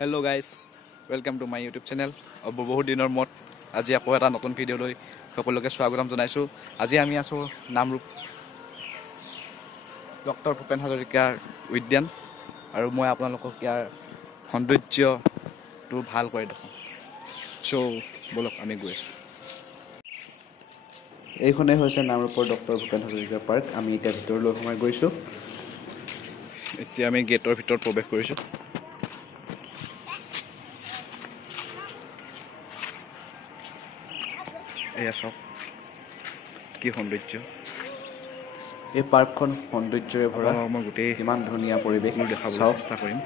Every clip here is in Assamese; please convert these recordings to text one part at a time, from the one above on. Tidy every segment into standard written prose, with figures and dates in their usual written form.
Hello guys, welcome to my YouTube channel. বহুত দিনৰ মত আজি আকৌ এটা নতুন ভিডিও লৈ সকলোকে স্বাগতম জনাইছো। আজি আমি আছো নামৰূপ ডক্টৰ ভূপেন হাজৰিকাৰ উদ্যান আৰু মই আপোনালোকক ইয়াৰ সৌন্দৰ্যটো ভাল কৰি দেখাম। সো বলক আমি গৈ আছো। এইখনে হৈছে নামৰূপৰ ডক্টৰ ভূপেন হাজৰিকা পাৰ্ক। আমি এতিয়া ভিতৰলৈ সোমাই গৈছো। এতিয়া আমি গেটৰ ভিতৰত প্ৰৱেশ কৰিছো। এয়া সব কি সৌন্দৰ্য। এই পাৰ্কখন সৌন্দৰ্যৰে ভৰা। মই গোটেই কিমান ধুনীয়া পৰিৱেশ দেখাবলৈ চেষ্টা কৰিম।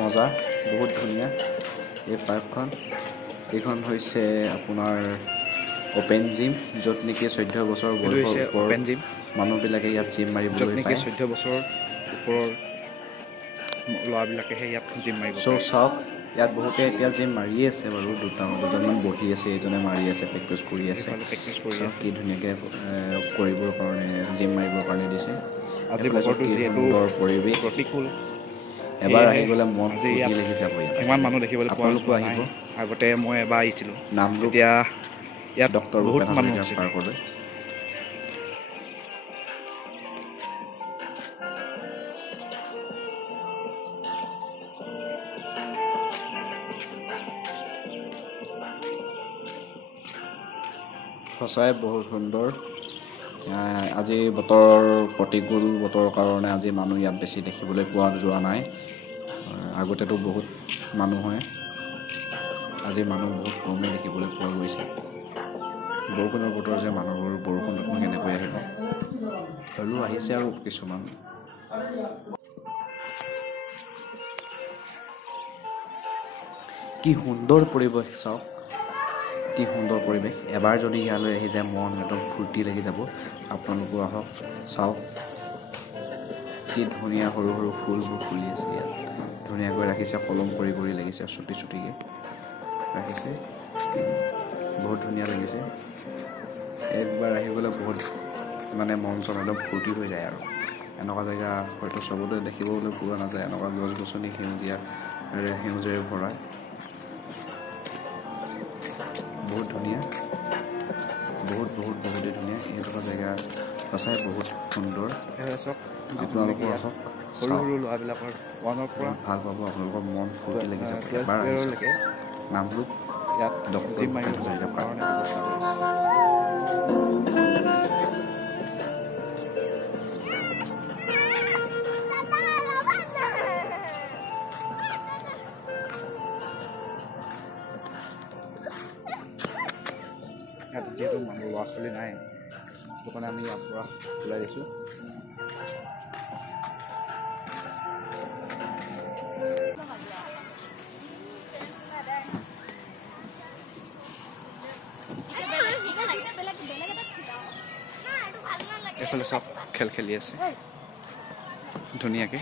মজা, বহুত ধুনীয়া এই পাৰ্কখন। এইখন হৈছে আপোনাৰ ওপেন জিম, য'ত নেকি 14 বছৰ বয়সৰ ওপৰৰ মানুহবিলাকে ইয়াত জিম মাৰিবলৈ পায়। 14 বছৰ ওপৰৰ ল'ৰাবিলাকেহে ইয়াত জিম মাৰিব পাৰে। চাওক, ইয়াত বহুতে এতিয়া জিম মাৰিয়ে আছে বাৰু। দুজনমান বহি আছে, এজনে মাৰি আছে, প্ৰেক্টিচ কৰি আছে। কি ধুনীয়াকৈ কৰিবৰ কাৰণে জিম মাৰিবৰ কাৰণে দিছে। আজি বতৰটো যিহেতু পৰিৱেশ প্ৰতিকূল, এবাৰ আহি গ'লে মন ফূৰ্তি লাগি যাব। ইমান মানুহ দেখিবলৈ পোৱা আহিব। আগতে মই এবাৰ আহিছিলোঁ নামৰূপ, এতিয়া ইয়াত ডক্টৰ বহুত মানুহ আছে পাৰ্কলৈ। সঁচাই বহুত সুন্দৰ। আজি বতৰ প্ৰতিকূল বতৰৰ কাৰণে আজি মানুহ ইয়াত বেছি দেখিবলৈ পোৱা যোৱা নাই। আগতেতো বহুত মানুহ হয়, আজি মানুহ বহুত কমেই দেখিবলৈ পোৱা গৈছে। বৰষুণৰ বতৰ যে মানুহবোৰ বৰষুণত কেনেকৈ আহিব, হ'লেও আহিছে আৰু কিছুমান। কি সুন্দৰ পৰিৱেশ চাওক, কি সুন্দৰ পৰিৱেশ। এবাৰ যদি ইয়ালৈ আহি যায় মন একদম ফূৰ্তি লাগি যাব। আপোনালোকো আহক, চাওক কি ধুনীয়া সৰু সৰু ফুলবোৰ ফুলি আছে ইয়াত। ধুনীয়াকৈ ৰাখিছে, কলম কৰি কৰি লাগিছে, চুটি চুটিকৈ ৰাখিছে। বহুত ধুনীয়া লাগিছে। একবাৰ আহিবলৈ বহুত মানে মন চন একদম ফূৰ্তি হৈ যায় আৰু। এনেকুৱা জেগা হয়তো চবতে দেখিবলৈ পোৱা নাযায়। এনেকুৱা গছ গছনি সেউজীয়াৰে ভৰা, বহুত ধুনীয়া, বহুতেই ধুনীয়া। এইডোখৰ জেগা সঁচাই বহুত সুন্দৰ। আপোনালোকো আহক, সৰু সৰু ল'ৰাবিলাকৰ মনৰ পৰা ভাল পাব। আপোনালোকৰ মন ফূৰ্তি লাগি যাব। এবাৰ আহিছে নামৰূপ ইয়াত ডক্টৰ ভূপেন হাজৰিকা পাৰ্ক। ইয়াত যিহেতু মানুহ ল'ৰা ছোৱালী নাই, সেইটো কাৰণে আমি ইয়াৰ পৰা ওলাই দিছোঁ। এইফালে চব খেল খেলি আছে ধুনীয়াকৈ।